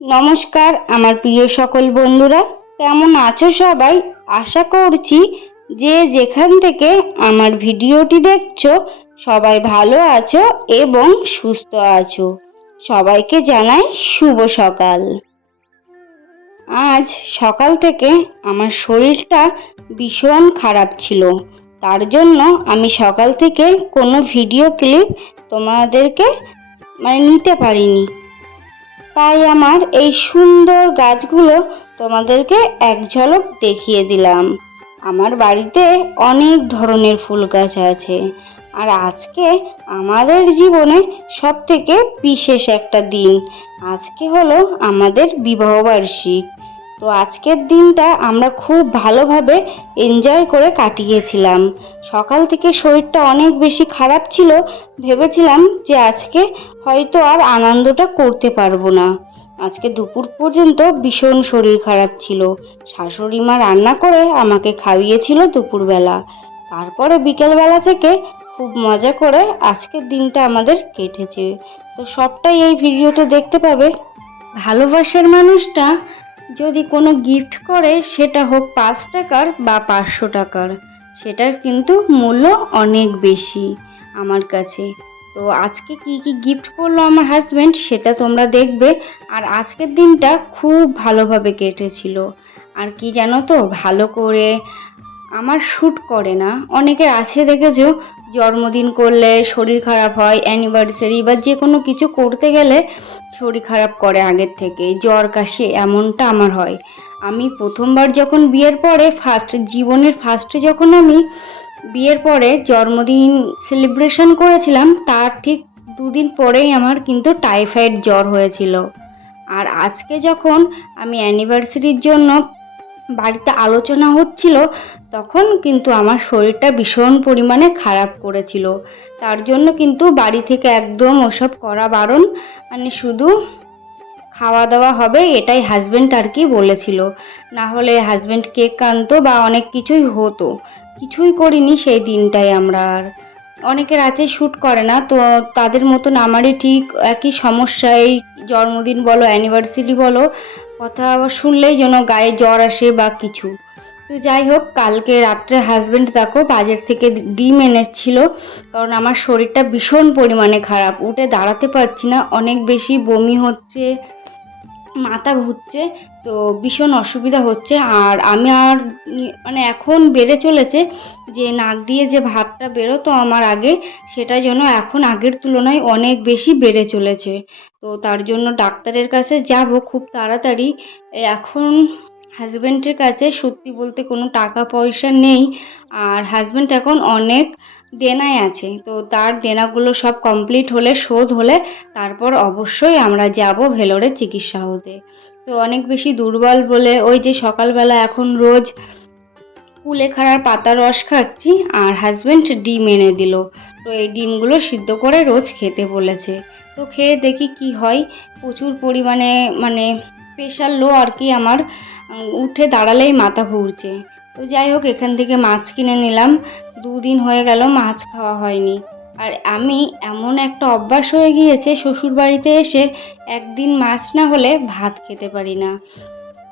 নমস্কার, আমার প্রিয় সকল বন্ধুরা। কেমন আছো সবাই? আশা করছি যে যেখান থেকে আমার ভিডিওটি দেখছ, সবাই ভালো আছো এবং সুস্থ আছো। সবাইকে জানাই শুভ সকাল। আজ সকাল থেকে আমার শরীরটা ভীষণ খারাপ ছিল। তার জন্য আমি সকাল থেকে কোনো ভিডিও ক্লিপ তোমাদেরকে মানে নিতে পারিনি। তাই আমার এই সুন্দর গাছগুলো তোমাদেরকে এক ঝলক দেখিয়ে দিলাম। আমার বাড়িতে অনেক ধরনের ফুল গাছ আছে আর আজকে আমাদের জীবনে সব থেকে বিশেষ একটা দিন। আজকে হলো আমাদের বিবাহবার্ষিক তো আজকের দিনটা আমরা খুব ভালোভাবে এনজয় করে কাটিয়েছিলাম। সকাল থেকে শরীরটা অনেক বেশি খারাপ ছিল, ভেবেছিলাম যে আজকে হয়তো আর আনন্দটা করতে পারব না। আজকে দুপুর পর্যন্ত ভীষণ শরীর খারাপ ছিল। শাশুড়ি মা রান্না করে আমাকে খাইয়েছিল দুপুরবেলা। তারপরে বিকেলবেলা থেকে খুব মজা করে আজকের দিনটা আমাদের কেটেছে। তো সবটাই এই ভিডিওটা দেখতে পাবে। ভালোবাসার মানুষটা যদি কোনো গিফট করে, সেটা হোক পাঁচ টাকার বা পাঁচশো টাকার। সেটার কিন্তু মূল্য অনেক বেশি আমার কাছে। তো আজকে কি কি গিফট করল আমার হাজব্যান্ড সেটা তোমরা দেখবে। আর আজকের দিনটা খুব ভালোভাবে কেটেছিল। আর কি জানো তো, ভালো করে আমার শ্যুট করে না। অনেকে আছে দেখেছ, জন্মদিন করলে শরীর খারাপ হয় অ্যানিভার্সারি বা যে কোনো কিছু করতে গেলে শরীর খারাপ করে আগের থেকে জ্বর, কাশি এমনটা আমার হয়। আমি প্রথমবার যখন বিয়ের পরে ফার্স্ট জীবনের ফার্স্টে যখন আমি বিয়ের পরে জন্মদিন সেলিব্রেশন করেছিলাম, তার ঠিক দুদিন পরেই আমার কিন্তু টাইফয়েড জ্বর হয়েছিল। আর আজকে যখন আমি অ্যানিভার্সারির জন্য বাড়িতে আলোচনা হচ্ছিল তখন কিন্তু আমার শরীরটা ভীষণ পরিমাণে খারাপ করেছিল। তার জন্য কিন্তু বাড়ি থেকে একদম ওসব করা বারণ মানে শুধু খাওয়া দাওয়া হবে এটাই হাজব্যান্ড আর কি বলেছিল। না হলে হাজব্যান্ড কেক আনতো বা অনেক কিছুই হতো। কিছুই করিনি সেই দিনটাই আমরা আর। অনেকের আছে শ্যুট করে না, তো তাদের মতন আমারই ঠিক একই সমস্যা। এই জন্মদিন বলো অ্যানিভার্সারি বলো, কথা শুনলেই যেন গায়ে জ্বর আসে বা কিছু। তো যাই হোক, কালকে রাত্রে হাজব্যান্ড দেখো বাজার থেকে ডিম এনেছিল, কারণ আমার শরীরটা ভীষণ পরিমাণে খারাপ। উঠে দাঁড়াতে পারছি না, অনেক বেশি বমি হচ্ছে, মাথা ঘুরছে, তো ভীষণ অসুবিধা হচ্ছে। আর আমি আর মানে এখন বেড়ে চলেছে যে নাক দিয়ে যে ভাতটা বেরোতো আমার আগে সেটা যেন এখন আগের তুলনায় অনেক বেশি বেড়ে চলেছে। তো তার জন্য ডাক্তারের কাছে যাব খুব তাড়াতাড়ি। এখন হাজব্যান্ডের কাছে সত্যি বলতে কোনো টাকা পয়সা নেই, আর হাজব্যান্ড এখন অনেক দেনায় আছে। তো তার দেনাগুলো সব কমপ্লিট হলে, শোধ হলে তারপর অবশ্যই আমরা যাব ভেলোরে চিকিৎসা হতে। তো অনেক বেশি দুর্বল বলে ওই যে সকালবেলা এখন রোজ কুলেখাড়ার পাতা রস খাচ্ছি, আর হাজব্যান্ড ডিম এনে দিল। তো এই ডিমগুলো সিদ্ধ করে রোজ খেতে বলেছে। তো খেয়ে দেখি কি হয়। প্রচুর পরিমাণে মানে প্রেশার লো আর কি আমার উঠে দাঁড়ালেই মাথা ঘুরছে। তো যাই হোক, এখান থেকে মাছ কিনে নিলাম। দুদিন হয়ে গেল মাছ খাওয়া হয়নি। আর আমি এমন একটা অভ্যাস হয়ে গিয়েছে শ্বশুর বাড়িতে এসে একদিন মাছ না হলে ভাত খেতে পারি না।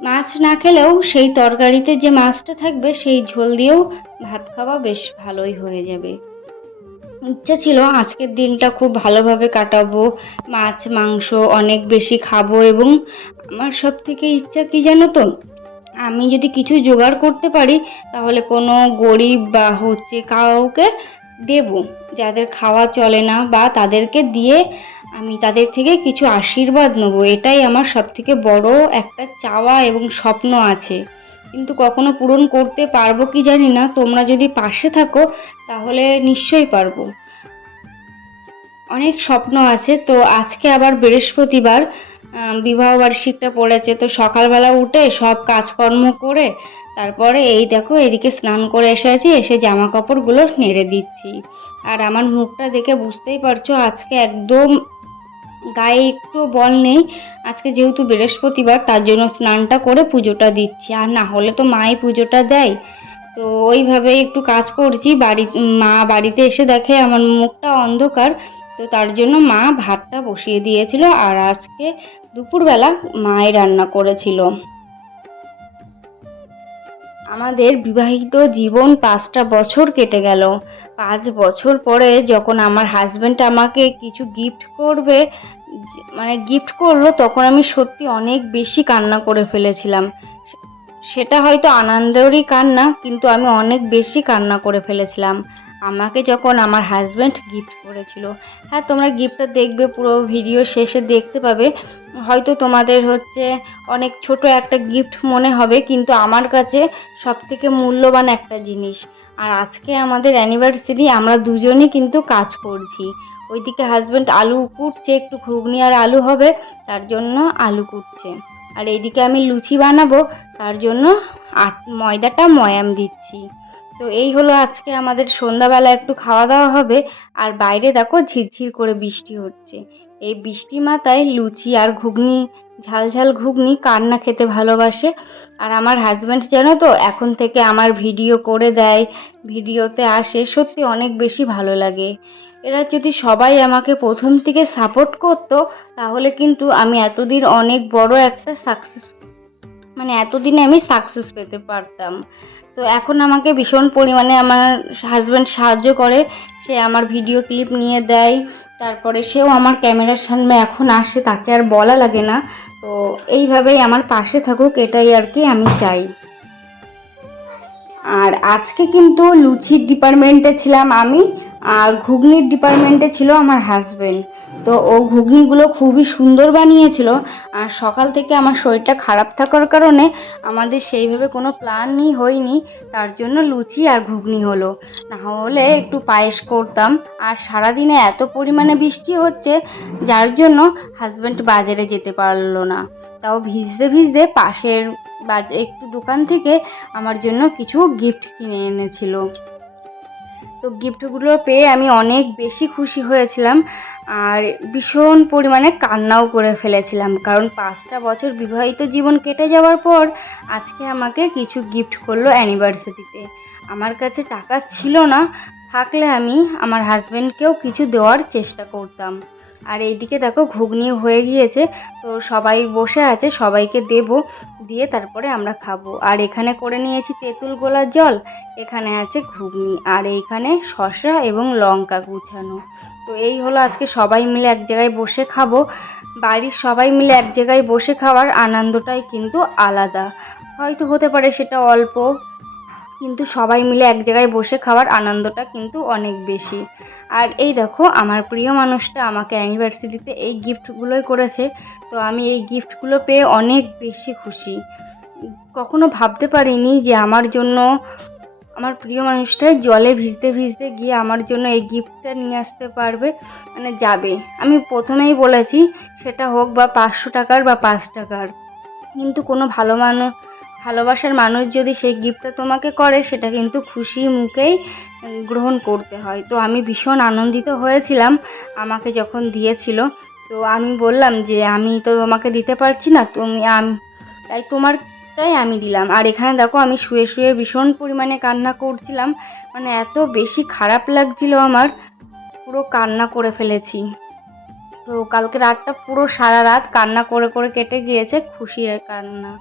মাছ না খেলেও সেই তরকারিতে যে মাছটা থাকবে, সেই ঝোল দিয়েও ভাত খাওয়া বেশ ভালোই হয়ে যাবে। ইচ্ছা ছিল আজকের দিনটা খুব ভালোভাবে কাটাবো, মাছ, মাংস অনেক বেশি খাব এবং আমার সব থেকে ইচ্ছা কি জানো তো? আমি যদি কিছু জোগাড় করতে পারি, তাহলে কোনো গরিব বা হচ্ছে কাউকে দেব, যাদের খাওয়া চলে না বা তাদেরকে দিয়ে আমি তাদের থেকে কিছু আশীর্বাদ নেব। এটাই আমার সব থেকে বড় একটা চাওয়া এবং স্বপ্ন আছে। কিন্তু কখনো পূরণ করতে পারব কি জানি না, তোমরা যদি পাশে থাকো, তাহলে নিশ্চয়ই পারব। অনেক স্বপ্ন আছে। তো আজকে আবার বৃহস্পতিবার বিবাহবার্ষিকটা পড়েছে। তো সকালবেলা উঠে সব কাজকর্ম করে তারপরে এই দেখো এদিকে স্নান করে এসেছি এসে জামা কাপড়গুলো নেড়ে দিচ্ছি। আর আমার মুখটা দেখে বুঝতেই পারছ, আজকে একদম গায়ে একটু বল নেই। আজকে যেহেতু বৃহস্পতিবার, তার জন্য স্নানটা করে পুজোটা দিচ্ছি। আর না হলে তো মাই পুজোটা দেয়। তো ওইভাবে একটু কাজ করছি। বাড়ি, মা বাড়িতে এসে দেখে আমার মুখটা অন্ধকার। তো তার জন্য মা ভাতটা বসিয়ে দিয়েছিল আর আজকে দুপুরবেলা মাই রান্না করেছিল। আমাদের বিবাহিত জীবন পাঁচটা বছর কেটে গেল। পাঁচ বছর পরে যখন আমার হাজব্যান্ড আমাকে কিছু গিফট করবে মানে গিফট করল, তখন আমি সত্যি অনেক বেশি কান্না করে ফেলেছিলাম। সেটা হয়তো আনন্দেরই কান্না, কিন্তু আমি অনেক বেশি কান্না করে ফেলেছিলাম। আমাকে যখন আমার হাজব্যান্ড গিফট করেছিল। হ্যাঁ তোমরা গিফটটা দেখবে, পুরো ভিডিও শেষে দেখতে পাবে। হয়তো তোমাদের হচ্ছে অনেক ছোট একটা গিফট মনে হবে, কিন্তু আমার কাছে সব থেকে মূল্যবান একটা জিনিস। আর আজকে আমাদের অ্যানিভার্সারি আমরা দুজনেই কিন্তু কাজ করছি। ওইদিকে হাজব্যান্ড আলু কুটছে, একটু ঘুগনি আর আলু হবে, তার জন্য আলু কুটছে। আর এইদিকে আমি লুচি বানাবো, তার জন্য আট ময়দাটা ময়াম দিচ্ছি। তো এই হলো আজকে আমাদের সন্ধ্যাবেলা একটু খাওয়া দাওয়া হবে। আর বাইরে দেখো ঝিরঝির করে বৃষ্টি হচ্ছে। এই বৃষ্টি মাথায় লুচি আর ঘুগনি ঝাল ঝাল ঘুগনি কান্না খেতে ভালোবাসে? আর আমার হাজব্যান্ড জানো তো, এখন থেকে আমার ভিডিও করে দেয়, ভিডিওতে আসে, সত্যি অনেক বেশি ভালো লাগে। এরা যদি সবাই আমাকে প্রথম থেকে সাপোর্ট করতো, তাহলে কিন্তু আমি এতদিন অনেক বড় একটা সাকসেস মানে এতদিনে আমি সাকসেস পেতে পারতাম। তো এখন আমাকে ভীষণ পরিমাণে আমার হাজব্যান্ড সাহায্য করে। সে আমার ভিডিও ক্লিপ নিয়ে দেয়। তারপরে সেও আমার ক্যামেরার সামনে এখন আসে, তাকে আর বলা লাগে না। তো এইভাবেই আমার পাশে থাকুক, এটাই আর কি আমি চাই। আর আজকে কিন্তু লুচির ডিপার্টমেন্টে ছিলাম আমি, আর ঘুগনির ডিপার্টমেন্টে ছিল আমার হাজবেন্ড তো ও ঘুগনিগুলো খুবই সুন্দর বানিয়েছিল। আর সকাল থেকে আমার শরীরটা খারাপ থাকার কারণে আমাদের সেইভাবে কোনো প্ল্যানই হয়নি। তার জন্য লুচি আর ঘুগনি হলো। না হলে একটু পায়েস করতাম। আর সারাদিনে এত পরিমাণে বৃষ্টি হচ্ছে, যার জন্য হাজব্যান্ড বাজারে যেতে পারল না। তাও ভিজতে ভিজতে পাশের বাজ, একটু দোকান থেকে আমার জন্য কিছু গিফট কিনে এনেছিল। তো গিফটগুলো পেয়ে আমি অনেক বেশি খুশি হয়েছিলাম। আর ভীষণ পরিমাণে কান্নাও করে ফেলেছিলাম, কারণ পাঁচটা বছর বিবাহিত জীবন কেটে যাওয়ার পর আজকে আমাকে কিছু গিফট করল অ্যানিভার্সারিতে আমার কাছে টাকা ছিল না, থাকলে আমি আমার হাজব্যান্ডকেও কিছু দেওয়ার চেষ্টা করতাম। আর এইদিকে দেখো ঘুগনি হয়ে গিয়েছে, তো সবাই বসে আছে, সবাইকে দেব, দিয়ে তারপরে আমরা খাব। আর এখানে করে নিয়েছি তেঁতুল গোলার জল, এখানে আছে ঘুগনি, আর এইখানে শসা এবং লঙ্কা গুছানো। তো এই হলো আজকে সবাই মিলে এক জায়গায় বসে খাব। বাড়ির সবাই মিলে এক জায়গায় বসে খাওয়ার আনন্দটাই কিন্তু আলাদা। হয়তো হতে পারে সেটা অল্প, কিন্তু সবাই মিলে এক জায়গায় বসে খাওয়ার আনন্দটা কিন্তু অনেক বেশি। আর এই দেখো, আমার প্রিয় মানুষটা আমাকে অ্যানিভার্সারিতে এই গিফটগুলোই করেছে। তো আমি এই গিফটগুলো পেয়ে অনেক বেশি খুশি। কখনো ভাবতে পারিনি যে আমার জন্য আমার প্রিয় মানুষটা জলে ভিজতে ভিজতে গিয়ে আমার জন্য এই গিফটটা নিয়ে আসতে পারবে মানে যাবে। আমি প্রথমেই বলেছি সেটা হোক বা পাঁচশো টাকার বা পাঁচ টাকার। কিন্তু কোনো ভালো মানুষ ভালোবাসার মানুষ যদি সেই গিফটটা তোমাকে করে, সেটা কিন্তু খুশি মুখেই গ্রহণ করতে হয়। তো আমি ভীষণ আনন্দিত হয়েছিলাম, আমাকে যখন দিয়েছিল। তো আমি বললাম যে, আমি তো তোমাকে দিতে পারছি না, তুমি আম- তাই তোমারটাই আমি দিলাম। আর এখানে দেখো আমি শুয়ে শুয়ে ভীষণ পরিমাণে কান্না করছিলাম। মানে এত বেশি খারাপ লাগছিল আমার। পুরো কান্না করে ফেলেছি। তো কালকে রাতটা পুরো সারা রাত কান্না করে করে কেটে গিয়েছে খুশির কান্না।